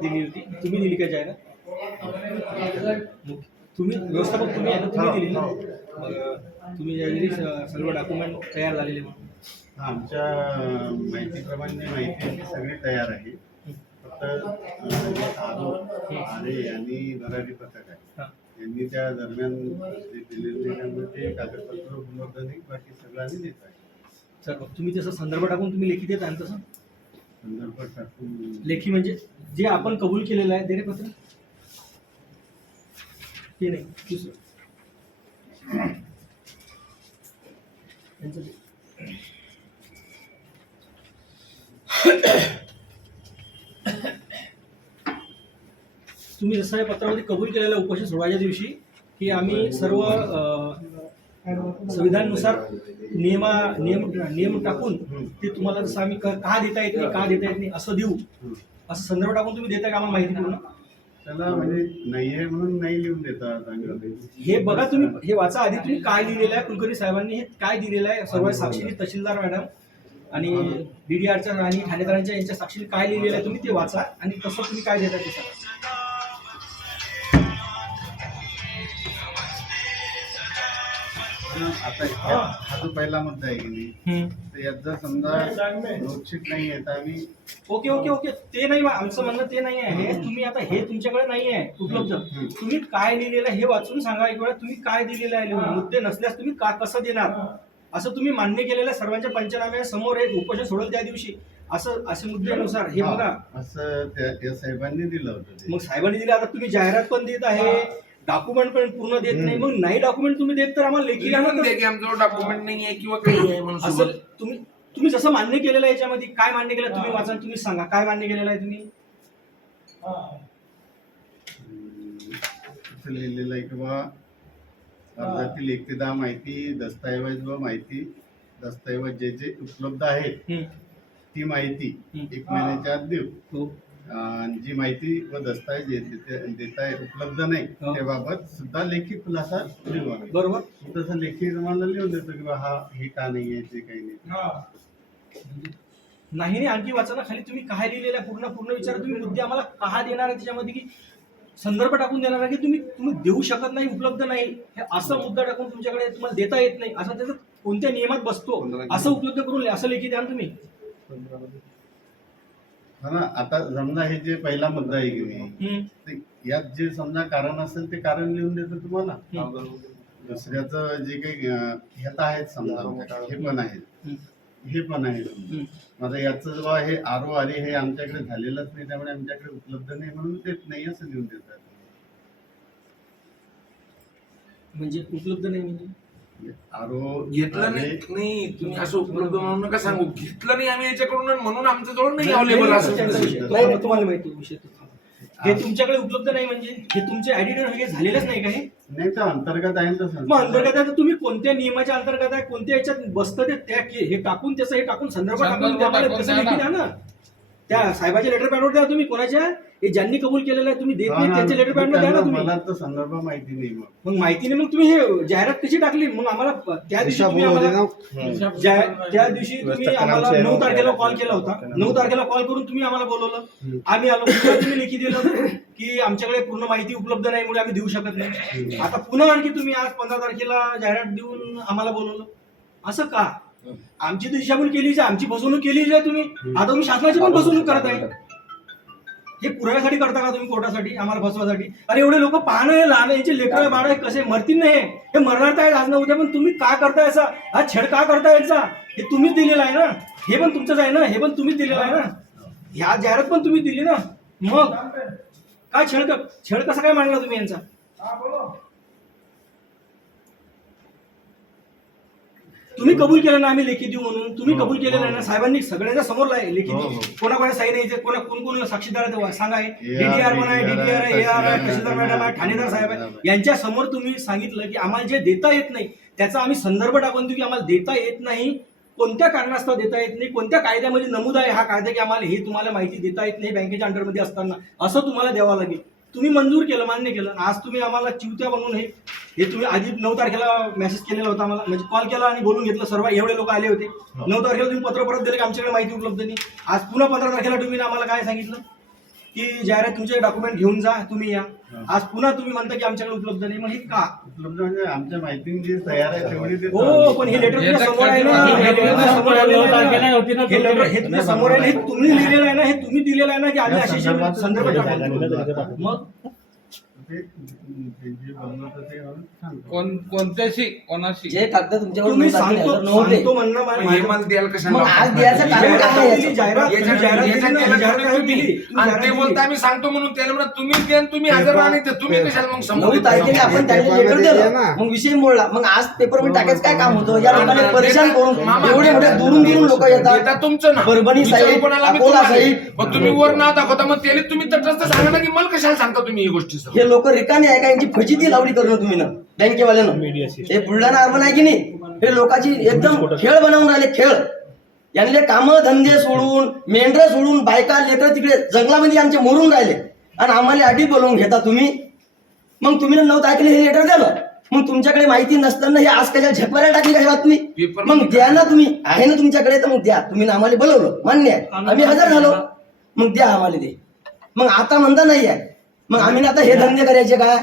दिली होती, तुम्ही दिली का जाहिरात? तुम्ही व्यवस्थापक तुम्ही आहे ना, तुम्ही दिली ना? तुम्ही दिली सर्व डॉक्युमेंट तयार झालेले म्हणून. आमच्या माहितीप्रमाणे माहिती ती सगळी तयार आहे. फक्त आरे आणि नरारी पथक आहे, यांनी त्या दरम्यान जे दिलेले त्यामुळे ते कागदपत्र उपलब्ध नाही, बाकी सगळं आम्ही देत आहे. सर तुम्ही तसं संदर्भ टाकून तुम्ही लेखी देत आहे तसं संदर्भ टाकून लेखी म्हणजे जे आपण कबूल केलेलं आहे देणे पत्र ते नाही दुसरं त्यांचं ते. तुम्ही जसं या पत्रामध्ये कबूल केलेलं उपोषण सोडवायच्या दिवशी की आम्ही सर्व संविधानानुसार नियम टाकून ते तुम्हाला जसं आम्ही का देता येत नाही असं देऊ असं संदर्भ टाकून तुम्ही देता का आम्हाला माहिती पूर्ण? त्याला म्हणजे नाही आहे म्हणून नाही लिहून देतात. हे बघा तुम्ही हे वाचा आधी तुम्ही काय लिहिलेलं आहे कुलकर्णी साहेबांनी हे काय दिलेलं आहे सर्व साक्षी तहसीलदार मॅडम आणि DDRच्या आणि ठाणेदारांच्या यांच्या साक्षीने काय लिहिलेलं आहे तुम्ही ते वाचा आणि तसं तुम्ही काय देता ते सांगा. आता हा जो पहिला मुद्दा आहे की नाही, तर यात जर समजा नोटशीट नाही आहे तर आम्ही ओके ते नाही आमचं म्हणणं ते नाही आहे. तुम्ही आता हे तुमच्याकडे नाही आहे उपलब्ध, तुम्ही काय लिहिलेलं आहे हे वाचून सांगा एक वेळा. तुम्ही काय दिलेलं आहे लिहून, मुद्दे नसल्यास तुम्ही का कसं देणार असं तुम्ही मान्य केलेलं सर्वांच्या पंचनाम्या समोर एक उपोषण सोडलं त्या दिवशी असं असे मुद्द्यानुसार हे बघा असं त्या साहेबांनी दिलं होतं. मग साहेबांनी दिलं. आता तुम्ही जाहिरात पण देत आहे, डॉक्युमेंट पण पूर्ण देत नाही. मग नाही डॉक्युमेंट तुम्ही देत तर आम्हाला लेखी आमच्यावर डॉक्युमेंट नाही आहे किंवा काही आहे म्हणून असं तुम्ही जसं मान्य केलेलं आहे याच्यामध्ये काय मान्य केलं तुम्ही वाचा तुम्ही सांगा काय मान्य केलेलं आहे तुम्ही. लिहिलेलं आहे किंवा अर्जातील 1 ते 10 माहिती दस्तऐवज व माहिती दस्तऐवज जे जे उपलब्ध आहेत ती माहिती 1 महिन्याच्या आत देऊ. जी माहिती व दस्तऐवज देता उपलब्ध नाही त्याबाबत सुद्धा लेखी खुलासा देऊ. बरोबर तसं लेखी तुम्हाला लिहून देतो की हा हे का नाही आहे ते काही नाही आणखी वाचा ना खाली तुम्ही काय लिहिलेलं आहे पूर्ण विचार. तुम्ही मुद्दे आम्हाला का देणार आहे त्याच्यामध्ये की संदर्भ टाकून देणार आहे की तुम्ही देऊ शकत नाही उपलब्ध नाही हे असं मुद्दा टाकून तुमच्याकडे तुम्हाला देता येत नाही असं त्याचं कोणत्या नियमात बसतो असं उपलब्ध करून असं लेखी द्या तुम्ही. हा ना. आता समजा हे जे पहिला मुद्दा आहे की नाही, यात जे समजा कारण असेल ते कारण लिहून देतो तुम्हाला. दुसऱ्याचं जे काही ह्यात आहेत समजा हे पण आहे माझा याचं जेव्हा हे RO हे आमच्याकडे झालेलंच नाही त्यामुळे आमच्याकडे उपलब्ध नाही म्हणून देत नाही असं लिहून देतात. म्हणजे उपलब्ध नाही म्हणजे RO घेतलं नाही तुम्ही असं उपलब्ध म्हणून नका सांगू. घेतलं नाही आम्ही याच्याकडून म्हणून आमच्या जवळ नाही अवेलेबल असं तुम्हाला माहिती विषय हे तुमच्याकडे उपलब्ध नाही म्हणजे हे तुमचे ऍडिट वगैरे झालेलंच नाही का? हे नाही तर अंतर्गत आहे तसं. मग अंतर्गत आहे तर तुम्ही कोणत्या नियमाच्या अंतर्गत आहे कोणत्या याच्यात बसतं ते हे टाकून त्याचं हे टाकून संदर्भ टाकून त्याचं लेखी द्या ना. त्या साहेबाच्या लेटर पॅडवर द्या तुम्ही कोणाच्या हे ज्यांनी कबूल केलेलं आहे तुम्ही देत नाही त्यांच्या लेटर पॅडवर द्या ना तुम्ही. मला तर संदर्भ माहिती नाही. मग माहिती नाही मग तुम्ही हे जाहिरात कशी टाकली मग आम्हाला त्या दिवशी तुम्ही आम्हाला 9 तारखेला कॉल केला होता. 9 तारखेला कॉल करून तुम्ही आम्हाला बोलवलं आम्ही आलो. तुम्ही लेखी दिलं की आमच्याकडे पूर्ण माहिती उपलब्ध नाही म्हणून आम्ही देऊ शकत नाही. आता पुन्हा आणखी तुम्ही आज 15 तारखेला जाहिरात देऊन आम्हाला बोलवलं असं का? आमची दिशाभूल केली आहे आमची फसवणूक केली आहे तुम्ही. आता तुम्ही शासनाची पण फसवणूक करत आहे. हे पुराव्यासाठी करता का तुम्ही कोर्टासाठी आम्हाला फसवासाठी? अरे एवढे लोक पाहणं हे लहान याचे लेकर बाळ कसे मरतील नाही हे मरणार तर आहे आज ना उद्या पण तुम्ही का करताय याचा हा छेड का करताय याचा? हे तुम्हीच दिलेला आहे ना. हे पण तुमचंच आहे ना. हे पण तुम्हीच दिलेलं आहे ना. ह्या जाहिरात पण तुम्ही दिली ना. मग काय छेड कसा काय मांडला तुम्ही यांचा? तुम्ही कबूल केलं ना आम्ही लेखी देऊ म्हणून. तुम्ही कबूल केलेलं आहे ना साहेबांनी सगळ्यांच्या समोर लेखी कोणाकोणा साई नाही कोणा कोण साक्षीदार सांगा. DDR पण आहे DDR आहे AR आहे तहसीलदार मॅडम आहे ठाणेदार साहेब आहे. यांच्या समोर तुम्ही सांगितलं की आम्हाला जे देता येत नाही त्याचा आम्ही संदर्भ टाकून देऊ की आम्हाला देता येत नाही. कोणत्या कारणास्तव देता येत नाही कोणत्या कायद्यामध्ये नमूद आहे हा कायदा की आम्हाला हे तुम्हाला माहिती देता येत नाही बँकेच्या अंडरमध्ये असताना असं तुम्हाला द्यावं लागेल. तुम्ही मंजूर केलं मान्य केलं. आज तुम्ही आम्हाला चिवत्या बनवून हे तुम्ही आधी 9 तारखेला मेसेज केलेला होता आम्हाला म्हणजे कॉल केला आणि बोलून घेतलं सर्व एवढे लोक आले होते. 9 तारखेला तुम्ही पत्र परत दिले की आमच्याकडे माहिती उपलब्ध नाही. आज पुन्हा 15 तारखेला तुम्ही आम्हाला काय सांगितलं की जाहिरात तुमचे डॉक्युमेंट घेऊन जा तुम्ही या. आज पुन्हा तुम्ही म्हणता की आमच्याकडे उपलब्ध नाही. मग हे का? उपलब्ध म्हणजे आमच्या माहितीने जी तयार आहे तेवढी देतो हो आम्ही. पण हे लेटर तुमच्या समोर आहे ना, हे लेटर तुमच्या समोर आलेलं आहे ना. हे लेटर हे तुमच्या समोर आहे ना, हे तुम्ही लिहिलेलं आहे ना, हे तुम्ही दिलेलं आहे ना की आम्ही या अशी संदर्भात संदर्भ जे टाकतो. मग ते जे बनवतं ते आम्ही सांगतो. कोणत्याशी कोणाशी जे कागद तुमच्याकडे तुम्ही नोंद दाखल सांगतो नव्हते सांगतो म्हणणं मग हे मला द्यायला कशाला मग आज लावता? द्यायचं कारण जाहिरात काय आहे दिली, याचं? जाहिरात याच्या- दिली, जाहिरात याच्या दिली ना, केलं जाहिरात तुम्ही. दिली. तुम्ही आणि जाहिरात ते दिली. बोलता आम्ही सांगतो म्हणून त्याला म्हणा तुम्हीच द्या आणि तुम्ही हजर राहा नाही तर तुम्ही कशाला मग समोर 9 तारखेला आपण त्यांनी लेटर दिलं मग विषय मोडला. मग आज पेपर मध्ये टाकायचं काय काम होतं? या लोकांना परेशान करून मामा, एवढे मोठे दुरून दुरून लोक येतात येतात. तुमचं ना परभणी विचारू साईड, कोणाला आम्ही अकोला तुम्हाला. साईड. मग तुम्ही वर नाव दाखवता मग त्याला तुम्ही तटस्थ सांगा ना की मला कशाला सांगता तुम्ही ही गोष्टी सर. हे लोक रिकामी आहे का? यांची फजिती लावली करणं तुम्ही ना बँकेवाल्यानं. हे बुलढाणा अर्बन आहे की नाही, हे लोकांची एकदम खेळ बनवून राहिले खेळ. यांना काम धंदे सोडून मेंढरं सोडून बायका लेकर तिकडे जंगलामध्ये आमचे मोरून राहिले आणि आम्हाला अटी बोलवून घेता तुम्ही. मग तुम्ही 9 तारखेला हे लेटर दिलं. मग तुमच्याकडे माहिती नसताना हे आज कशा झेपायला टाकली काही बातमी. पेपर मग द्या ना तुम्ही, आहे ना तुमच्याकडे तर मग द्या. तुम्ही आम्हाला बोलवलं मान्य आहे, आम्ही हजर झालो. मग द्या आम्हाला ते. मग आता म्हणता नाही आहे, मग आम्ही ना आता हे धंदे करायचे का?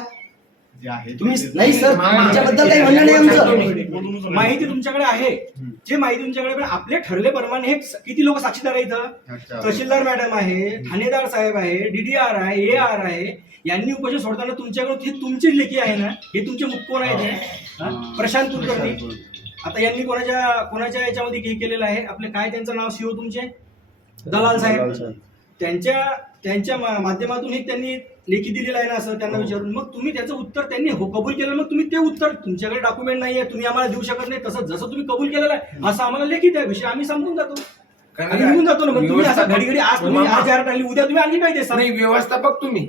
जे आहे ते तुम्ही देतो. नाही सर, तुमच्याबद्दल काही म्हणणं नाही आमचं. माहिती तुमच्याकडे आहे, जे माहिती तुमच्याकडे पण आपले ठरलेप्रमाणे हे किती लोक साक्षीदार आहे इथं? अच्छा. तहसीलदार मॅडम आहे, ठाणेदार साहेब आहे, DDR आहे, AR आहे. यांनी उपोषण सोडताना तुमच्याकडे ही तुमची लेखी आहे ना, हे तुमचे मुख्य आहे ते, हा? प्रशांत कुलकर्णी. आता यांनी कोणाच्या याच्यामध्ये हे केलेलं आहे? आपले काय त्यांचं नाव CO तुमचे दलाल साहेब. त्यांच्या माध्यमातून हे त्यांनी लेखी दिलेलं आहे ना असं त्यांना विचारून. मग तुम्ही त्याचं उत्तर त्यांनी कबूल केलं, मग तुम्ही ते उत्तर तुमच्याकडे डॉक्युमेंट नाहीये, तुम्ही आम्हाला देऊ शकत नाही. तसं जसं तुम्ही कबूल केलेलं आहे असं आम्हाला लेखी द्या, विषय आम्ही संपून जातो. आम्ही निघून जातो ना. मग तुम्ही असं घडी आज तुम्ही आज जाहिरात टाकली, उद्या तुम्ही आणखी काय देसाल? नाही व्यवस्थापक तुम्ही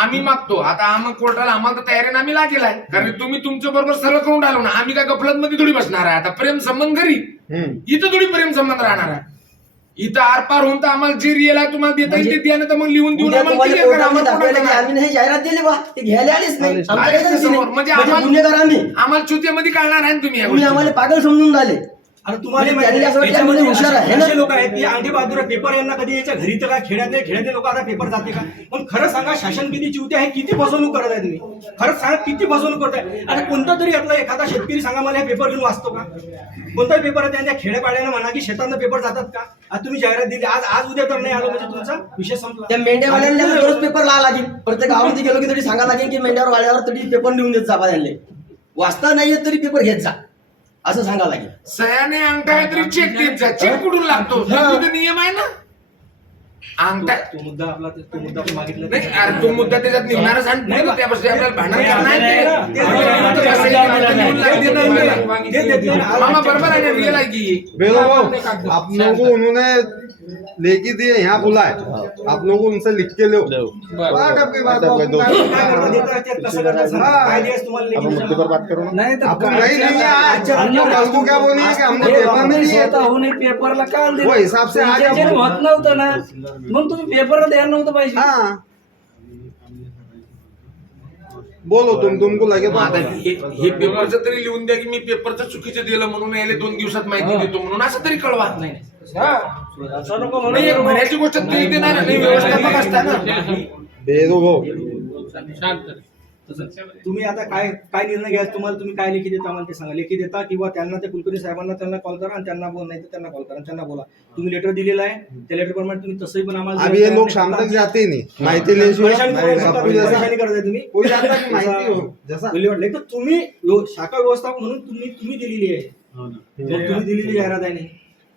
आम्ही मागतो आता आम्हाला कोर्टाला आम्हाला तर तयारीने आम्ही लागेल आहे कारण तुम्ही तुमच्या बरोबर सर्व करून राहिलो ना. आम्ही काय गफलत मध्ये थोडी बसणार आहे. आता प्रेम संबंध घरी इथं थोडी प्रेम संबंध राहणार आहे. इथं आरपार होऊन तर आम्हाला जे रिअल आहे तुम्हाला देता येईल ते द्या नाही तर मग लिहून देऊन उद्या आम्हाला तुम्हाला clear करा. कोर्टामध्ये आम्हाला दाखवायला की कोणाला आम्ही नाही जाहिरात दिली बा, ते घ्यायला आलीच नाही. आमचं काही आलीच गरज समोर. नाही. म्हणजे म्हणजे आम्हाला- गुन्हेगार आम्ही. आम्हाला चुतीमध्ये काढणार आहे ना तुम्ही या तुम्ही गोष्टी. आम्हाला पागल समजून राहिले. आणि तुम्हाला म्हणजे माहिती आहे, त्यांनी असं वाटतं याच्यामध्ये आम्ही हुशार आहे ना? असे लोक आहेत की आंधी बहादूर पेपर यांना कधी यायच्या घरी तर काय खेड्यातले लोक आता पेपर जाते का? पण खरं सांगा, शासन किती चिवते आहे, किती फसवणूक करत आहे तुम्ही? खरंच सांगा किती फसवणूक करत आहे. आता कोणता तरी यातला एखादा शेतकरी सांगा मला हे पेपर घेऊन वाचतो का? कोणताही पेपर आहे त्यांच्या खेड्यापाड्यानं म्हणा की शेतांना पेपर जातात का? आता तुम्ही जाहिरात दिली, आज उद्या तर नाही आलो म्हणजे तुमचा विषय संपला. त्या मेंढ्यावाल्यांना दररोज पेपर लावा लागेल. प्रत्येक गावामध्ये गेलो की तरी सांगा लागेल की मेंढ्यावर वाड्यावर तरी पेपर लिहून देत जा बा त्यांना. वाचता नाही येत तरी पेपर घेत जा असं सांगा लागेल. सयाने अंगठा आहे तरी चेक देत जा. चेक कुठून लागतो हे तो नियम आहे ना. अंगठा तो मुद्दा आपला तो मुद्दा आपण मागितला नाही अरे तो मुद्दा त्याच्यात निघणारच आहे नाही ना. त्यापासून आपल्याला भांडण करणार नाही, नाही नाही, ते. ते मामा बरोबर आहे ना रिअल आहे की बेलो आप लोगों को उन्होंने लेखी दिए यहाँ बुलाए आप लोगों को उनसे लिख के लो बात आपकी बात को अपन नाही अपन नहीं लेंगे आज हमको कल को क्या बोलेंगे कि हमने पेपर नहीं लिया था पेपरला काल वो हिसाब से आज होत आप नव्हतं ना, मग तुम्ही पेपरला द्यायला नव्हतं पाहिजे. हाँ बोलो तुमको लगे तो आता हे पेपरचं तरी लिहून द्या की मी पेपरचं चुकीचं दिलं म्हणून यायला 2 दिवसात माहिती देतो म्हणून असं तरी कळवा. असं नको म्हणू. नाही एक महिन्याची गोष्ट तरी देणार नाही व्यवस्थापक असताना. बेदो भाऊ शांत. तुम्ही आता काय निर्णय घ्या, तुम्ही काय लेखी देता आम्हाला ते सांगा. लेखी देता किंवा त्यांना ते कुलकर्णी साहेबांना त्यांना कॉल करा आणि त्यांना बोल, नाही तर त्यांना कॉल करा आणि त्यांना बोला. तुम्ही लेटर दिलेलं आहे, त्या लेटर प्रमाणे तुम्ही तसंही पण आम्हाला अभी ये लोग शाम तक जाते ही नहीं माहिती लेने परेशानी करताय तुम्ही. कोई जाता की माहिती हो जैसा बोलले वाटलं तर तुम्ही शाखा व्यवस्थापक म्हणून तुम्ही दिलेली आहे. हो ना. मग तुम्ही दिलेली जाहिरात आहे नाही.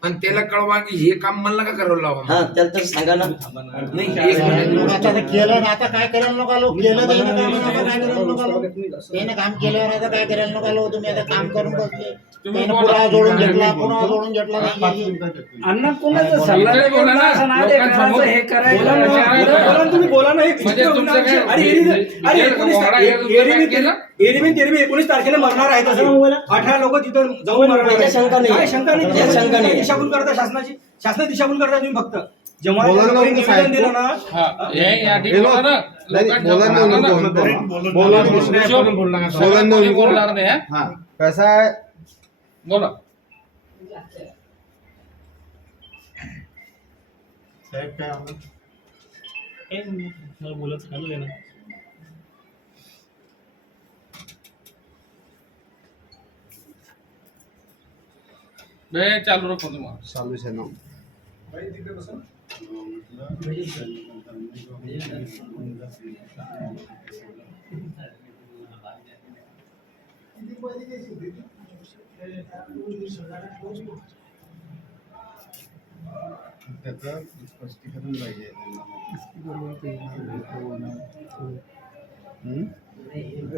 आणि त्याला कळवा की हे काम मला का करावं लावा. हा त्याला तर सांगा ना. नाही एक मिनिट. आता ते केलं ना, आता काय करायला नका लो. केलं त्यानं काम, आता काय करायला नका लो. त्यानं काम केल्यावर आता काय करायला नका लो. तुम्ही आता काम करून बसले. त्यानं पुरावा जोडून घेतला, पुरावा जोडून घेतला नाही. अण्णा कोणाचा सल्ला नाही बोलला ना, असं नाही ते करायचं, हे करायचं. बोला ना, तुम्ही बोला ना. हे म्हणजे तुमचं काय- अरे एरवी 19 तारखेला मरणार आहेत असे 18 लोक तिथं जाऊन मरणार त्याच्या आहेत. शंका नाही. काय शंका नाही. त्याच्या शंका नाही. दिशाभूल करता शासनाची. शासन दिशाभूल करता तुम्ही फक्त. जेव्हा बोला ना, त्यांना उनको निवेदन साहेब दिलं ना, हा, हे या ठिकाणी बोला बोला ना. कोणी बोलणार नाही, हा? हाँ कैसा है बोला. साहेब काय म्हणतात? काय बोलायचं चालू आहे ना. चालू रखो तुम्हाला चालू आहे ना. त्याचं स्पष्टीकरण पाहिजे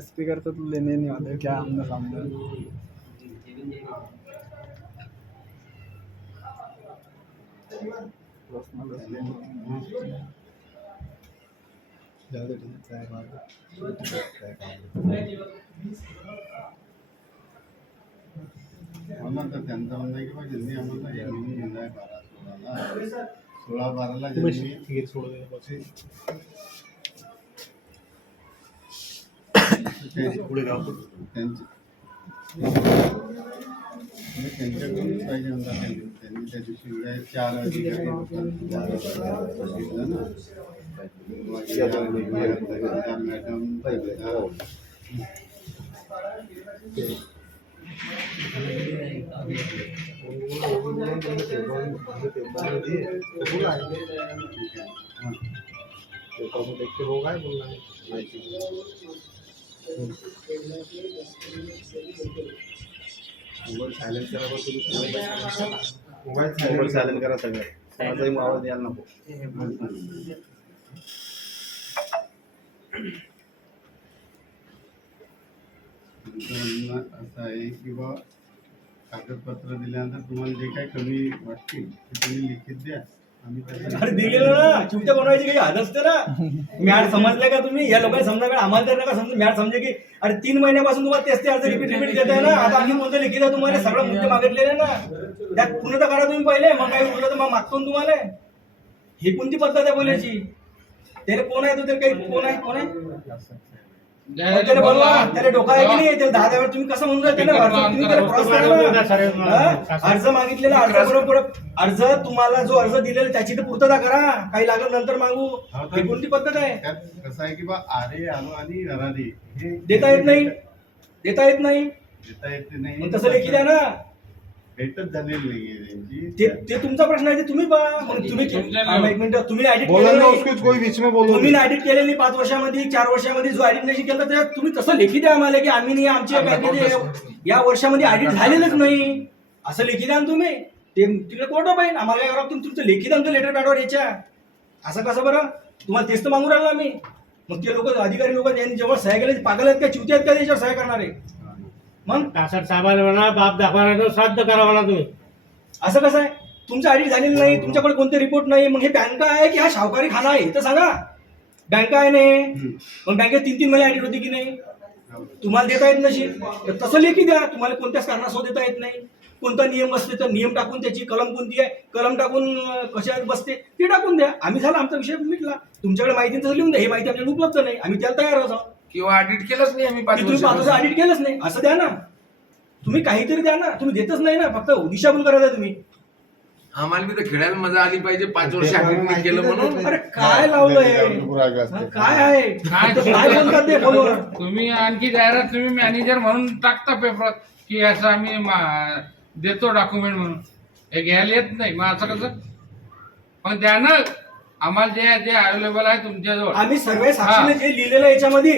स्पीकर तो लेने नहीं वाले क्या आमने सामने. तर त्यांचं म्हणणं आहे की बा ज्यांनी आम्हाला यांनी दिलाय 12-16ला ज्यांनी त्यांच्याकडूनच पाहिजे आमचा त्यांनी त्या दिवशी 4 अधिकारी मॅडम देखते होगा बोलना है. मोबाईल सायलेंट करा सगळं. कोणाचाही आवाज यायला नको. असं आहे की बा कागदपत्र दिल्यानंतर तुम्हाला जे काही कमी वाटतील ते तुम्ही लिखित द्या. आम्ही अरे दिलेलं ना चिवट्या बनवायची काही हाल असते ना. मॅड समजले का तुम्ही? या लोकांनी समजा का आम्हाला तर नका समजून. मॅड समजे की अरे 3 महिन्यापासून तुम्हाला तेच ते अर्ज रिपीट देताय ना. आता आम्ही कोणतं लिखित आहे तुम्हाला सगळं मुद्दे मागितलेले ना. त्यात पूर्ण तर करा तुम्ही पहिले, मग काही बोललं तर मग मागतो ना तुम्हाला. ही कोणती पद्धत आहे बोलायची? त्याला कोण आहे तो? त्याला काही कोण आहे? त्याला बोलवा. त्याला डोका आहे की नाही? त्याला 10 वेळा तुम्ही कसं म्हणून तुम्ही त्याला क्रॉस करा ना. अर्ज मागितलेला अर्ज बरोबर अर्ज तुम्हाला जो अर्ज दिलेला त्याची तर पूर्तता करा. काही लागलं नंतर मागू. ही कोणती पद्धत आहे? त्यात कसं आहे की बा आरे आलो आणि नरारी हे देता येत नाही. देता येत नाही देता येते नाही. मग तसं लेखी द्या ना. भेटच झालेली नाहीये त्यांची. ते तुमचा प्रश्न आहे. ते तुम्ही पहा. मग तुम्ही एक मिनिट तुम्ही एडिट बोला केलं ना नाही. उसको कोई बीच में बोलो. तुम्ही एडिट केलेली 5 वर्षामध्ये 4 वर्षामध्ये जो एडिट नाही केलं तर तुम्ही तसं लेखी द्या आम्हाला की आम्ही नाही आमच्या बँकेचे या वर्षामध्ये एडिट झालेलंच नाही असं लेखी द्या ना तुम्ही. ते तिकडे कोर्ट पाहिजे आम्हाला काय करावं. तुम्ही तुमचं लेखी द्या लेटर पॅडवर याच्या. असं कसं बरं? तुम्हाला तेच तर मागून राहिलो आम्ही. मग ते लोक अधिकारी लोक यांनी जेव्हा सह्या केल्या पागल आहेत का चिवते आहेत का त्याच्यावर सह्या करणारे? मग साहेबांना म्हणा बाप दाखवा श्राद्ध करा म्हणा तुम्ही. असं कसं आहे? तुमचं ऑडिट झालेलं नाही, तुमच्याकडे कोणते रिपोर्ट नाही. मग हे बँका आहे की हा शाहकारी खाना आहे तर सांगा. बँका आहे नाही मग बँकेत 3-3 महिने ऑडिट होती की नाही? तुम्हाला देता येत नशी तसं लेखी द्या. तुम्हाला कोणत्याच कारणासह देता येत नाही. कोणता नियम बसते तर नियम टाकून त्याची कलम कोणती आहे कलम टाकून कशा बसते ते टाकून द्या. आम्ही झाला आमचा विषय मिटला. तुमच्याकडे माहिती तसं लिहून द्या. ही माहिती आपल्याला उपलब्ध नाही आम्ही त्याला तयार आहोत. किंवा ऑडिट केलंच नाही आम्ही 5 तुम्ही 5 वर्ष ऑडिट केलंच नाही असं द्या ना. तुम्ही काहीतरी द्या ना. तुम्ही देतच नाही ना. फक्त दिशाभूल करायला तुम्ही. आम्हाला बी तर खेळायला मजा आली पाहिजे 5 वर्ष ऑडिट नाही केलं म्हणून. अरे काय लावलंय? काय आहे? काय बोलतात ते फोनवर? तुम्ही आणखी जाहिरात तुम्ही मॅनेजर म्हणून टाकता पेपरात की असं आम्ही देतो डॉक्युमेंट म्हणून. हे घ्यायला येत नाही मग असं कसं? पण द्या ना आम्हाला जे अवेलेबल आहे तुमच्याजवळ. आम्ही सर्व साक्षीने जे लिहिलेलं याच्यामध्ये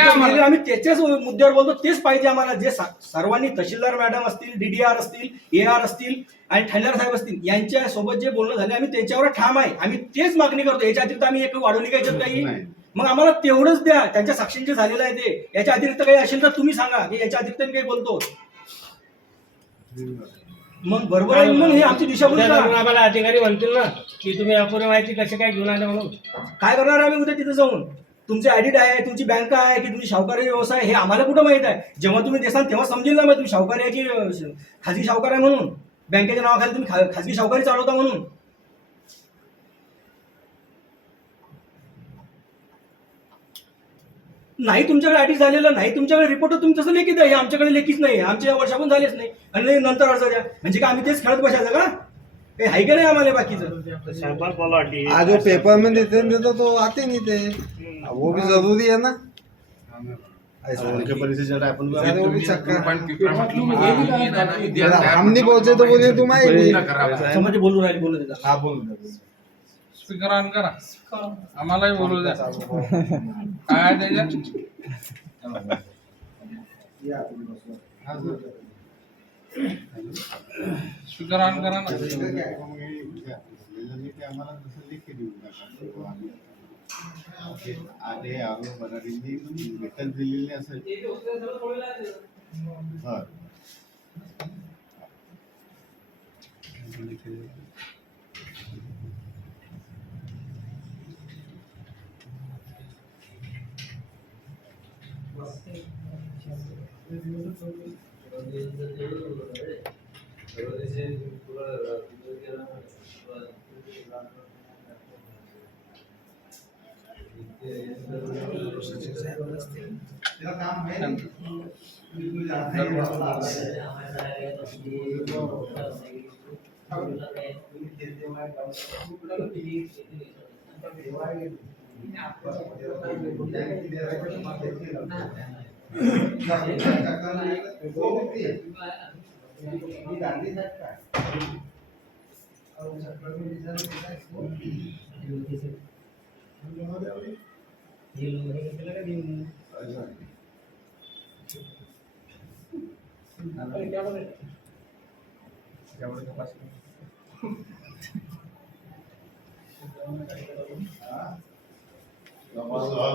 आम्हाला. आम्ही त्याच्याच मुद्द्यावर बोलतो. तेच पाहिजे आम्हाला. जे सर्वांनी तहसीलदार मॅडम असतील DDR असतील AR असतील आणि ठाणेदार साहेब असतील यांच्या सोबत जे बोलणं झाले आम्ही त्याच्यावर ठाम आहे. आम्ही तेच मागणी करतो. याच्या अतिरिक्त आम्ही एक वाढवली काय काही मग आम्हाला तेवढंच द्या. त्यांच्या साक्षींचे झालेलं आहे ते. याच्या अतिरिक्त काही असेल तर तुम्ही सांगा की याच्या अतिरिक्त मी काही बोलतो. मग बरोबर आहे. मग हे आमची दिशाभूल करा. आम्हाला अधिकारी म्हणतील ना की तुम्ही अपुरी माहिती कशी काय घेऊन आले म्हणून. काय करणार आम्ही उद्या तिथे जाऊन? तुमचे ऑडिट आहे तुमची बँक आहे की तुमची शाहूकारी व्यवसाय हे आम्हाला कुठं माहित आहे? जेव्हा तुम्ही देसाल तेव्हा समजेल ना मग तुम्ही शाहूकारी आहे की खाजगी शाहूकार आहे म्हणून. बँकेच्या नावाखाली तुम्ही खाजगी शाहूकारी चालवता म्हणून. नाही तुमच्याकडे ऑडिट झालेलं नाही तुमच्याकडे रिपोर्ट तुम्ही तसं लेखी द्या. हे आमच्याकडे लेखीच नाही. आमच्या या वर्षापासून झालेच नाही आणि नंतर अर्ज द्या. म्हणजे का आम्ही तेच खेळत बसायचं का? काही आहे का नाही आम्हाला बाकीचं? आज जो पेपर में देते हैं तो आते नहीं थे, वो भी जरूरी है ना। ऐसा उनके परिचय आपण अरे वो भी चक्कर। पण पेपर म्हटलं म्हणजे मी ना द्यायला तयार हम नहीं पहुंचे तो बोले तुम आए नहीं। नाही करा. समज बोलू राहिले बोलू देतात. हाँ बोल स्पीकर ऑन करा, आम्हालाही बोलू द्या. काय आहे त्याच्यात? स्पीकर ऑन करा ना. आम्हाला जसं लेखी देऊ नका. आले आलो मराठींनी लेखन दिलेले असेल. बर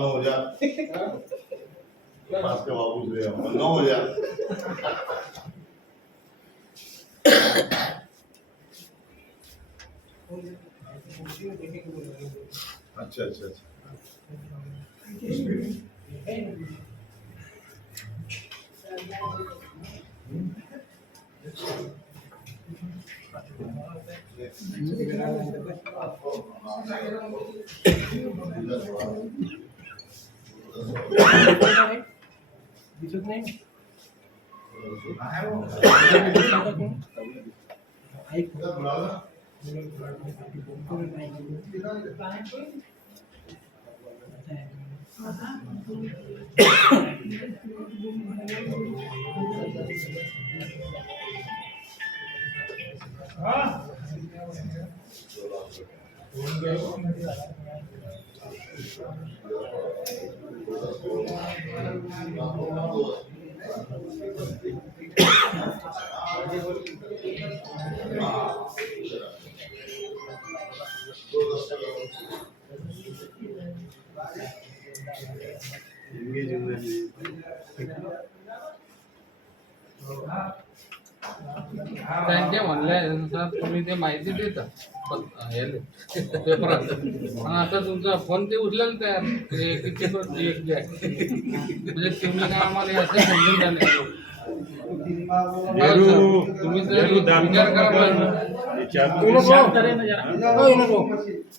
हो जा पास के बाबू से न हो जा. अच्छा अच्छा अच्छा दिसत नाही. त्यांच्या म्हणल्यानुसार तुम्ही ते माहिती देता पेपरात, आणि आता तुमचा फोन ते उचलायला तयार नाही. किती पण एक घ्या. म्हणजे तुम्ही काय आम्हाला असं समजून झाले. तुम्ही तर विचार करा पाहिजे.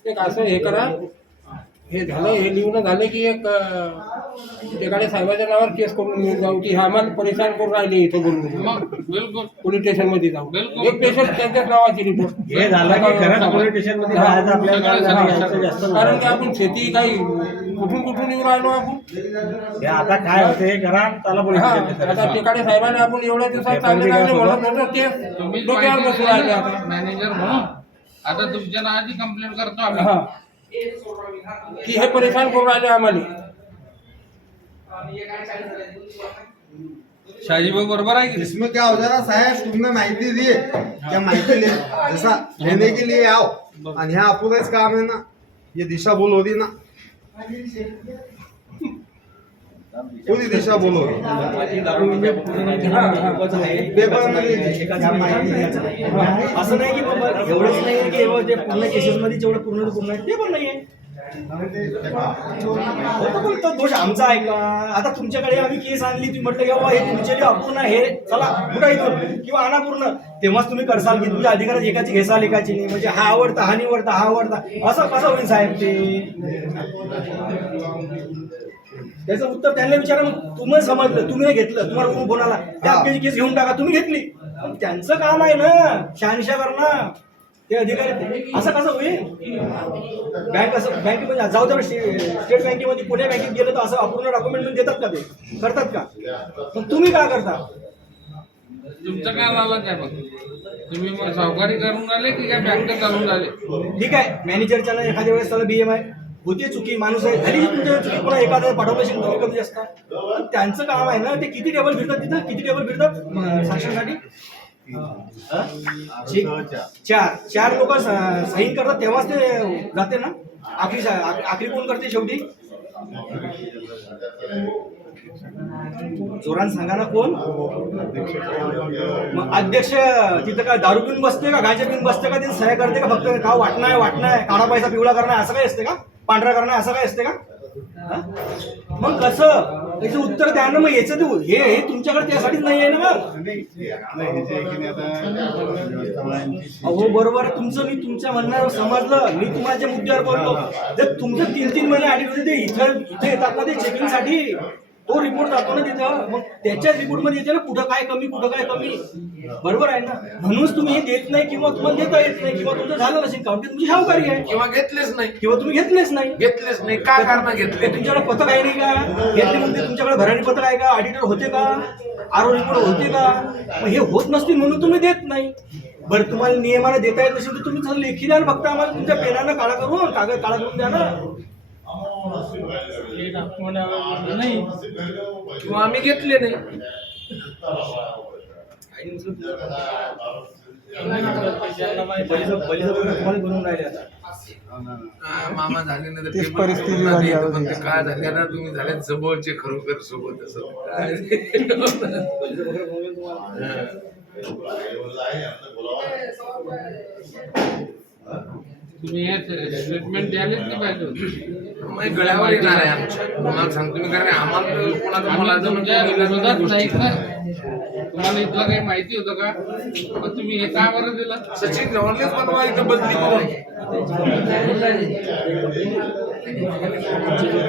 एक असं हे करा, हे झालं, हे लिहून झालं की एक एखाद्या साहेबाच्या नावावर केस करून घेऊन जाऊ की आम्हाला परेशान करून राहिले इथं बोलून. मग बिलकुल पोलीस स्टेशन मध्ये जाऊ. बिलकुल. एक पेशंट त्यांच्याच नावाची रिपोर्ट. हे झालं की खरंच पोलीस स्टेशनमध्ये जायचं आपल्याला जास्त कारण की आपण शेती काही कुठून येऊन राहिलो आपण. हे आता काय होते करा त्याला पोलीस हा, स्टेशन आता तिकडे साहेबांनी आपण एवढ्या दिवसात चांगले चांगले म्हणत होतो ते तुम्ही डोक्यावर बसून राहिले आता. मॅनेजर म्हणून आता तुमच्या नावाची कंप्लेंट करतो आम्ही. हा, की हे परेशान करून राहिले आम्हाला. शाजीभाऊ बरोबर आहे की इसमें क्या हो जा रहा साहब, तुमने माहिती दी है, क्या माहिती ले जैसा लेने के लिए आओ, और यहाँ अपूराच काम है ना, ये दिशा बोल हो रही ना, पूरी दिशा बोल हो रही. पेपर मध्ये असं नाही की बाबा एवढंच नाही की एवढं ते पूर्ण केसेस मध्ये जेवढं पूर्ण आहे ते पण नाहीये. होतं पण तो दोष आमचा आहे का? आता तुमच्याकडे आम्ही केस आणली, तुम्ही म्हटलं की बाबा हे तुमचे अपूर्ण हे चला कुठं इथून किंवा आणा पूर्ण, तेव्हाच तुम्ही करसाल की तुमच्या अधिकारात एकाची घेसाल एकाची नाही. म्हणजे हा आवडता हा निवडता हा आवडता असं कसं होईल साहेब? ते त्याचं उत्तर त्यांना विचारा. मग तुम्ही समजलं, तुम्ही घेतलं, तुम्हाला फोन आला त्या केस घेऊन टाका, तुम्ही घेतली. पण त्यांचं काम आहे ना शहानिशा करणं. ते अधिकारी असं कसं होईल? बँक असं बँकेमध्ये जाऊ द्या, स्टेट बँकेमध्ये पुणे बँकेत गेलं तर असं अपूर्ण डॉक्युमेंट देतात का? ते करतात का? मग तुम्ही काय करता? तुमचं काय झालं काय मग? तुम्ही मग सावकारी करून आले की काय बँक चालून आले? ठीक आहे, मॅनेजरच्या ना एखाद्या वेळेस त्याला BMI होते, चुकी माणूस आहे, झाली तुमच्या चुकी, पुन्हा एखाद्या पाठवलं असेल तुम्ही कमी जास्त. पण त्यांचं काम आहे ना, ते किती टेबल फिरतात तिथं, किती टेबल फिरतात साक्षरसाठी? चार लोक सही करतात तेव्हाच ते जाते ना. आखरी कोण करते शेवटी? जोरान सांगा ना कोण? मग अध्यक्ष तिथं काय दारू पिऊन बसते का, गांजा पिऊन बसते का, तिथे सह्या करते का, फक्त का वाटणं काळा पैसा पिवळा करणं असं काय असते का, पांढरा करणं असं काय असते का? मग कसं याचं उत्तर द्या ना. मग याचं हे तुमच्याकडे त्यासाठीच नाही आहे ना. मग अहो बरोबर आहे तुमचं, मी तुमच्या म्हणण्यावर समजलं, मी तुम्हाला मुद्द्यावर बोलतो. जर तुमचं 3-3 महिने आले होते ते इथं येतात ना, ते चेकिंगसाठी तो रिपोर्ट जातो ना तिथं, मग त्याच्याच रिपोर्ट मध्ये येते ना कुठं काय कमी, बरोबर आहे ना. म्हणूनच तुम्ही हे देत नाही किंवा तुम्हाला देता येत नाही किंवा तुमचं झालं नसेल कारण तुमची शाहूकारी आहे किंवा घेतलेच नाही, किंवा तुम्ही घेतलेच नाही. काय कारण घेतले? तुमच्याकडे पथक आहे नाही का? घेतले म्हणजे तुमच्याकडे भरारी पथक आहे का? ऑडिटर होते का? आरो रिपोर्ट होते का? मग हे होत नसतील म्हणून तुम्ही देत नाही. बरं तुम्हाला नियमाने देता येत नसेल तर तुम्ही तसं लेखी द्या ना, फक्त आम्हाला तुमच्या पेनानं काळा करून कागद काळा करून द्या ना. नाही किंवा आम्ही घेतले नाही. बनवून राहिले आता. मामा झाले ना तर परिस्थिती काय झाले ना, तुम्ही झाले जवळचे खरोखर सोबत असं काय. तुम्ही हे स्टेटमेंट द्यायलाच नाही पाहिजे होते. मग गळ्यावर येणार आहे आमच्या. तुम्हाला सांगतो मी, कारण आम्हाला तर कोणाचं मला तुमच्या विरोधात नाहीत ना. तुम्हाला इथलं काही माहिती होतं का? मग तुम्ही हे का बरं दिलं? सचिन जवळलेच बनवा इथं बदली करून.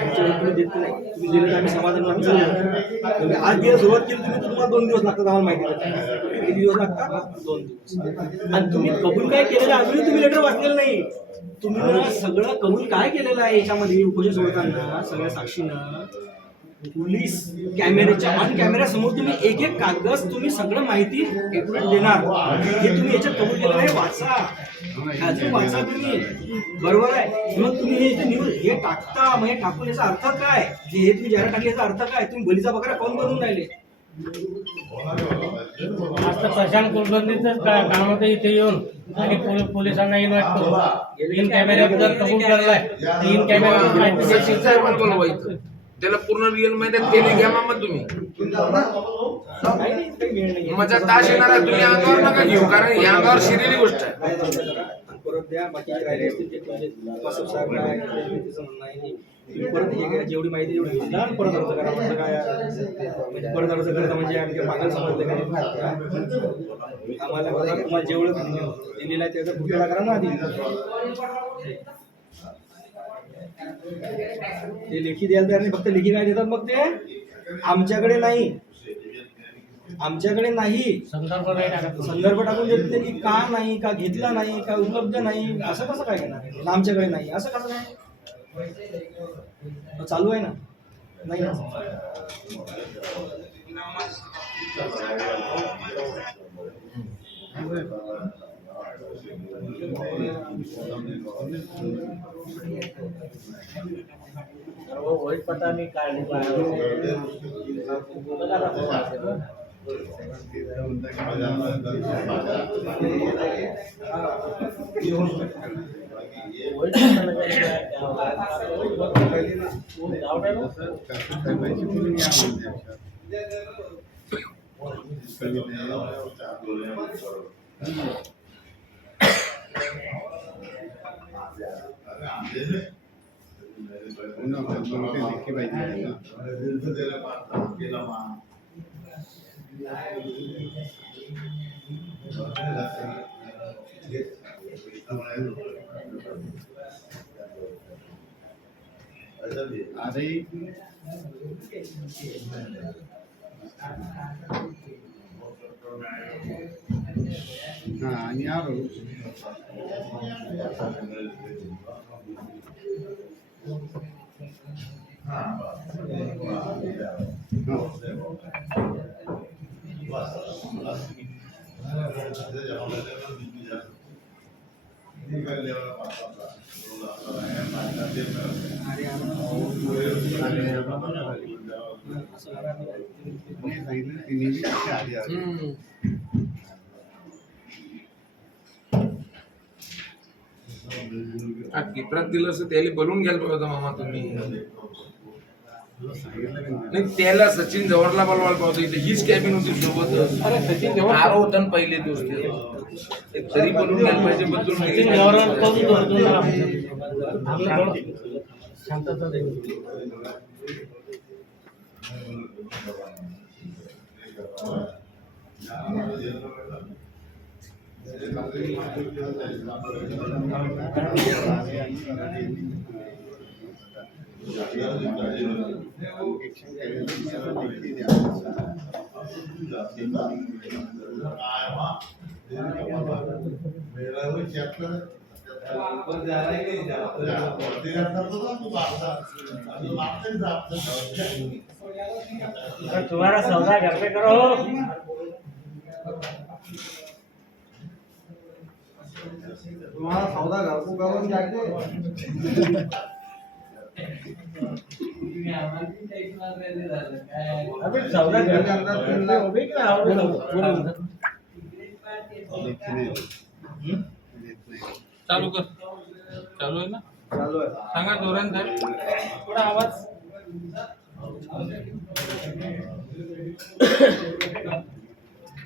तुम्ही दिलं तर आम्ही समाधान आम्ही चालू. आज दिवस सुरुवात केली तुम्ही तर तुम्हाला 2 दिवस लागतात आम्हाला माहिती. किती दिवस लागतात? 2 दिवस. आणि तुम्ही कबूल काय केलेलं अजूनही तुम्ही लेटर वाचलेलं नाही. तुम्ही ना सगळं कबूल काय केलेलं आहे याच्यामध्ये उपोषण सोडताना सगळ्या साक्षीनं पोलीस कॅमेऱ्याच्या ऑन कॅमेऱ्या समोर तुम्ही एक एक कागद तुम्ही सगळं माहिती एक्युरेट देणार. हे तुम्ही याच्यात कबूल केलेलं आहे. वाचा, अजून वाचा तुम्ही, बरोबर आहे. मग तुम्ही हे न्यूज हे टाकता, मग हे टाकून याचा अर्थ काय? हे तुम्ही जाहिरात टाकली याचा अर्थ काय? तुम्ही बलीचा बकरा कोण बनवून राहिले? आता प्रशांत कुलकर्णीच काम होतं इथे येऊन आणि पोलिसांना इन्व्हाइट करून इन कॅमेऱ्यात जर कबूल करलाय तर इन कॅमेरा त्याला पूर्ण रिअल महिन्यात केले घ्या मामा तुम्ही. मजा ताश येणार आहे. तुम्ही अंगावर नका घेऊ, कारण ही अंगावर शिरलेली गोष्ट आहे. परत द्या, बाकीचे राहिले असतील ते तुमचे साहेब काय त्याचं म्हणणं आहे. तुम्ही परत हे घ्या, जेवढी माहिती तेवढी घेऊन जा आणि परत अर्ज करा. म्हणजे काय म्हणजे परत अर्ज करता म्हणजे आमच्या मागायला समजलं काय? आम्हाला बघा, तुम्हाला जेवढं दिलेलं आहे त्याचा पुरावा करा ना आधी. ते लेखी द्यायला तयार नाही, फक्त लेखी काय देतात मग ते आमच्याकडे नाही संदर्भ टाकून देत नाही की का नाही, का घेतला नाही, का उपलब्ध नाही, असं कसं काय घेणार? आमच्याकडे नाही असं कसं काय? चालू आहे ना, नाही ना. वही पता नहीं काढली लिखी पाहिजे ना. अरे हा आणि आलो सांगितलं तिने आधी आली पेपरात दिलं असं त्याला बोलून घ्यायला पाहिजे होतं मामा तुम्ही. नाही त्याला सचिन जवाहरला बोलवायला पाहिजे इथे हीच कॅबिन होती सोबत. अरे सचिन जवळ आरो होता ना पहिले दिवस ते. तरी बोलून घ्यायला पाहिजे बदलून सचिन घ्यायला गव्हर्नर करून धरतो ना. आपलं थोडं शांतता दे. तुम्हारा सौदा घर पे करो. तुम्हाला सौदा घरको करून जाके अभी सौदा घर के अंदर 3 लाख हो गई क्या? और चालू कर. चालू आहे ना. चालू आहे. सांगा जोरान साहेब. थोडा आवाज.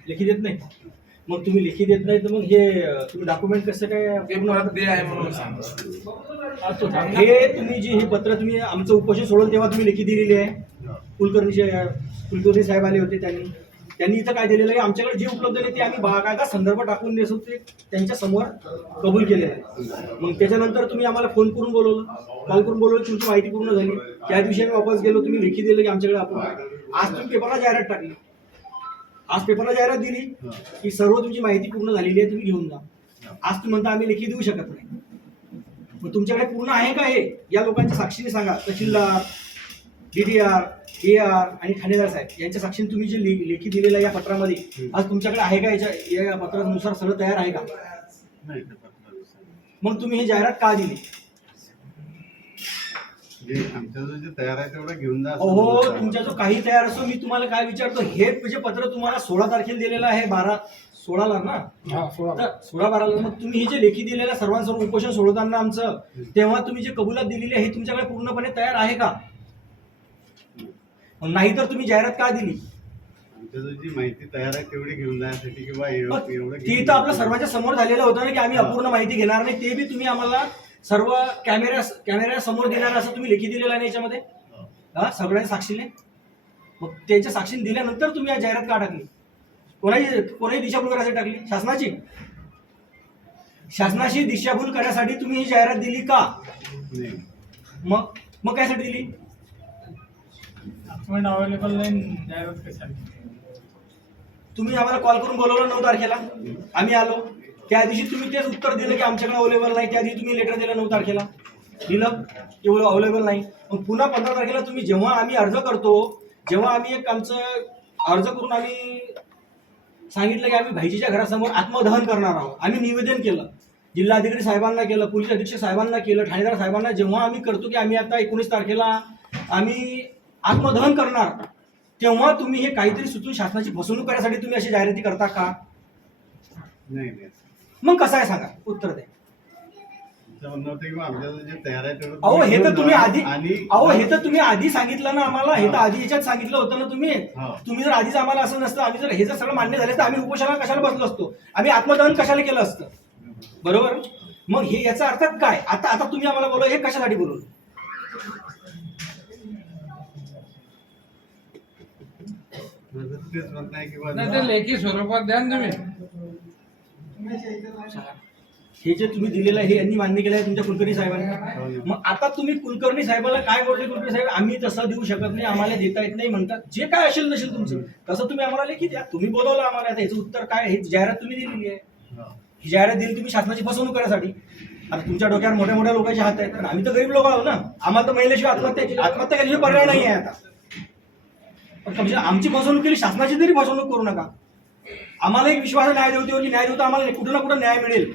लेखी देत नाही. मग तुम्ही लेखी देत नाही तर मग हे तुम्ही डॉक्युमेंट कसं काय पेपरात दे आहे म्हणून सांग. असतो का? हे तुम्ही जी ही पत्र तुम्ही आमचं उपोषण सोडवलं तेव्हा तुम्ही लेखी दिलेली आहे. कुलकर्णी साहेब आले होते त्यांनी इथं काय दिलेलं आहे आमच्याकडे जे उपलब्ध नाही ते आम्ही बाकायदा संदर्भ टाकून देतो ते त्यांच्या समोर कबूल केलेलं आहे. मग त्याच्यानंतर तुम्ही आम्हाला फोन करून बोलवलं, कॉल करून बोलवलं, तुमची माहिती पूर्ण झाली. त्या दिवशी आम्ही वापस गेलो, तुम्ही लेखी दिलं की आमच्याकडे आपण. आज तुम्ही पेपरला जाहिरात टाकली, आज पेपरला जाहिरात दिली की सर्व तुमची माहिती पूर्ण झालेली आहे, तुम्ही घेऊन जा. आज तुम्ही म्हणता आम्ही लेखी देऊ शकत नाही. मग तुमच्याकडे पूर्ण आहे का हे या लोकांच्या साक्षीने सांगा. तहसीलदार, DDR, AR आणि ठाणेदार साहेब यांच्या साक्षीने तुम्ही जे लेखी दिलेलं आहे या पत्रामध्ये आज तुमच्याकडे आहे का? या पत्रानुसार सगळं तयार आहे का? मग तुम्ही हे जाहिरात का दिली? आमच्याजवळ जे तयार आहे तेवढं घेऊन जा. हो, तुमच्या जो काही तयार असो. मी तुम्हाला काय विचारतो, हे जे पत्र तुम्हाला 16 तारखेला दिलेलं आहे, 16ला ना, हा 16. तर 16-12ला मग तुम्ही हे जे लेखी दिलेलं सर्वांसमोर उपोषण सोडवताना आमचं, तेव्हा तुम्ही जे कबुलात दिलेली आहे हे तुमच्याकडे पूर्णपणे तयार आहे का? नाही तर तुम्ही जाहिरात का दिली? आमच्याजवळ जी माहिती तयार आहे तेवढी घेऊन जाण्यासाठी किंवा एवढं ती तर आपल्या सर्वांच्या समोर झालेलं होतं ना की आम्ही अपूर्ण माहिती घेणार नाही. ते बी तुम्ही आम्हाला सर्व कॅमेऱ्या समोर देणार असं तुम्ही लेखी दिलेलं आहे याच्यामध्ये. हा, सगळ्यांच्या साक्षीने. मग त्यांच्या साक्षीने दिल्यानंतर तुम्ही या जाहिरात का टाकली? कोणाही दिशाभूल करायसाठी टाकली? शासनाची दिशाभूल करण्यासाठी तुम्ही ही जाहिरात दिली का? मग कायसाठी दिली? डॉक्युमेंट अवेलेबल नाही, जाहिरात कशाला? तुम्ही आम्हाला कॉल करून बोलवलं 9 तारखेला, आम्ही आलो. त्या दिवशी तुम्ही तेच उत्तर दिलं की आमच्याकडे अवेलेबल नाही. त्या दिवशी तुम्ही लेटर दिलं 9 तारखेला, दिलं एवढं अवेलेबल नाही. मग पुन्हा 15 तारखेला तुम्ही जेव्हा आम्ही अर्ज करतो, जेव्हा आम्ही एक आमचं अर्ज करून आम्ही सांगितलं की आम्ही भाईजीच्या घरासमोर आत्मदहन करणार आहोत, आम्ही निवेदन केलं, जिल्हाधिकारी साहेबांना केलं, पोलीस अधीक्षक साहेबांना केलं, ठाणेदार साहेबांना. जेव्हा आम्ही करतो की आम्ही आता 19 तारखेला आम्ही आत्मदहन करणार, तेव्हा तुम्ही हे काहीतरी सुचून शासनाची फसवणूक करण्यासाठी तुम्ही अशी जाहिराती करता का? नाही. मग कसं आहे सांगा, उत्तर द्या. म्हणणं होतं की आमच्याजवळ जे तयार आहे तेवढं अहो हे तर तुम्ही आधी आणि हे तर तुम्ही आधी सांगितलं ना आम्हाला. हे तर आधी याच्यात सांगितलं होतं ना तुम्ही. तुम्ही जर आधीच आम्हाला असं नसतं, आम्ही जर हे जर सगळं मान्य झालं तर आम्ही उपोषणाला कशाला बसलो असतो, आम्ही आत्मदहन कशाला केलं असतं, बरोबर? मग हे याचा अर्थ काय? आता तुम्ही आम्हाला बोलवा, हे कशासाठी बोलवलं? तेच म्हणणं आहे की नाही ते लेखी स्वरूपात द्या ना तुम्ही. हे जे तुम्ही दिलेलं आहे हे यांनी मान्य केलं आहे तुमच्या कुलकर्णी साहेबांनी. मग आता तुम्ही कुलकर्णी साहेबाला काय बोलले? कुलकर्णी साहेब आम्ही तसं देऊ शकत नाही, आम्हाला देता येत नाही म्हणतात. जे काय असेल नसेल तुमचं तसं तुम्ही आम्हाला लेखी द्या. तुम्ही बोलवलं आम्हाला, आता याचं उत्तर काय? हे जाहिरात तुम्ही दिलेली आहे. ही जाहिरात दिली तुम्ही शासनाची फसवणूक करण्यासाठी. आता तुमच्या डोक्यावर मोठ्या मोठ्या लोकांचे हात आहेत, पण आम्ही तर गरीब लोक आहोत ना. आम्हाला तर महिलेशिवाय आत्महत्या केल्याशिवाय पर्याय नाही आहे आता. पण कमसे कम आमची फसवणूक केली, शासनाची तरी फसवणूक करू नका. आम्हाला एक विश्वास आहे न्यायदेवतेवर की न्यायदेवता आम्हाला कुठं ना कुठं न्याय मिळेल.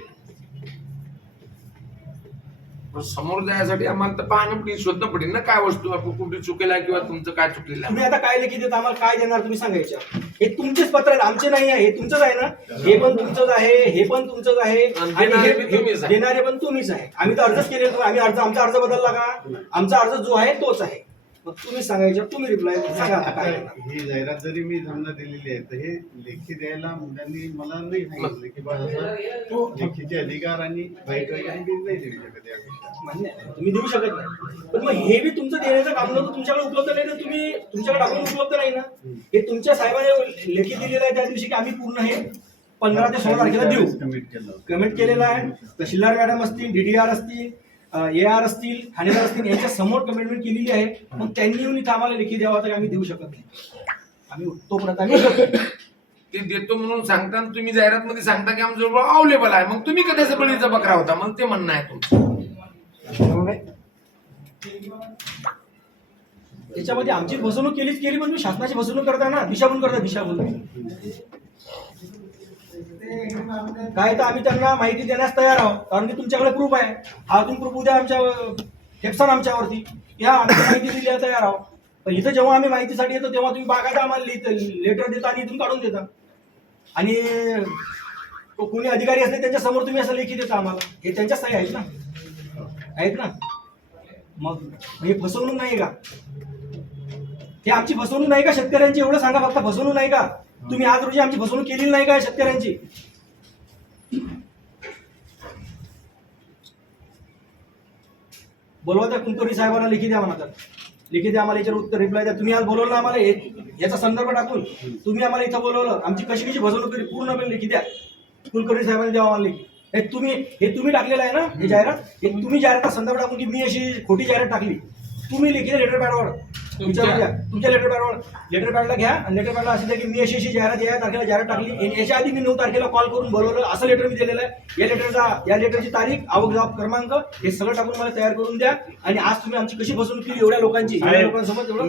पण समोर जायसाठी आम्हाला तर पाहणं पडेल, शोधणं पडेल ना काय वस्तू आपण कुठे चुकेला आहे किंवा तुमचं काय चुकलेलं आहे. तुम्ही आता काय लेखी देत आम्हाला काय देणार तुम्ही सांगायचं. हे तुमचेच पत्र आहेत, आमचे नाही आहे. हे तुमचंच आहे ना. हे पण तुमचंच आहे, हे पण तुमचंच आहे आणि आणि देणारे बी तुम्हीच हे आहे. देणारे पण तुम्हीच आहे. आम्ही तर अर्जच केले, आम्ही आमचा अर्ज बदलला का. आमचा अर्ज जो आहे तोच आहे. मग तुम्ही सांगायचं, तुम्ही रिप्लाय सांगा आता काय करणार. ही जाहिरात जरी मी समजा दिलेली आहे तर हे लेखी द्यायला मुलांनी मला नाही सांगितलं की बा असं लेखीचे अधिकार आणि वाईट वगैरे मी नाही देऊ शकत या गोष्टी. मान्य आहे, तुम्ही देऊ शकत नाही. पण मग हे बी तुमचं देण्याचं काम नव्हतं, तुमच्याकडे उपलब्ध नाही तर तुम्ही तुमच्याकडे डॉक्युमेंट उपलब्ध नाही ना. हे तुमच्या साहेबांनी लेखी दिलेलं आहे त्या दिवशी की आम्ही पूर्ण हे 15 ते 16 तारखेला देऊ. कमिट केलं होतं. कमेंट केलेलं आहे. तहसीलदार मॅडम असतील, DDR असतील, AR असतील, ठाणेदार असतील, यांच्या समोर कमिटमेंट केलेली आहे. मग त्यांनी येऊन इथं आम्हाला लेखी द्यावा तर आम्ही देऊ शकत नाही. आम्ही तोपर्यंत आम्ही ते देतो म्हणून सांगता आणि तुम्ही जाहिरात मध्ये सांगता की आमच्याजवळ अवेलेबल आहे. मग तुम्ही कधी बळीचा बकरा होता, मग ते म्हणणं आहे तुमचं. त्याच्यामध्ये आमची फसवणूक केलीच केली, पण तुम्ही शासनाची फसवणूक करता ना. दिशाभूल करता, दिशाभूल. काय तर आम्ही त्यांना माहिती देण्यास तयार आहोत, कारण की तुमच्याकडे प्रूफ आहे. हा तुम्ही प्रूफ उद्या आमच्या ठेपसान आमच्यावरती ह्या आम्ही माहिती दिली तयार आहोत. पण इथं जेव्हा आम्ही माहितीसाठी येतो तेव्हा तुम्ही बागायला आम्हाला लेटर देता आणि इथून काढून देता. आणि कोणी अधिकारी असले त्यांच्या समोर तुम्ही असं लेखी देता आम्हाला. हे त्यांच्या सही आहेत ना, आहेत ना. मग हे फसवणूक नाही का. हे आमची फसवणूक नाही का शेतकऱ्यांची, एवढं सांगा फक्त. फसवणूक नाही का. तुम्ही आज रोजी आमची फसवणूक केलेली नाही का शेतकऱ्यांची. बोलवा त्या कुलकर्णी साहेबांना, लेखी द्या म्हणा. लेखी द्या आम्हाला, याच्यावर उत्तर रिप्लाय द्या. तुम्ही आज बोलवलं आम्हाला, याचा संदर्भ टाकून तुम्ही आम्हाला इथं बोलवलं, आमची कशी कशी फसवणूक केली पूर्ण लेखी द्या. कुलकर्णी साहेबांनी द्यावा आम्हाला लेखी. हे तुम्ही टाकलेलं आहे ना हे जाहिरात. हे तुम्ही जाहिरात संदर्भ टाकून की मी अशी खोटी जाहिरात टाकली. तुम्ही लिखी लेटर पॅडवर तुमच्या लेटर पॅडला घ्या आणि लेटर पॅडला असं द्या की मी अशी जाहिरात या तारखेला जाहिरात टाकली. याच्या आधी मी 9 तारखेला कॉल करून बोलवलं, असं लेटर मी दिलेलं आहे. या लेटरची तारीख, आवक जावक क्रमांक हे सगळं टाकून मला तयार करून द्या. आणि आज तुम्ही आमची कशी फसवणूक केली एवढ्या लोकांची, एवढ्या लोकांसोबत एवढं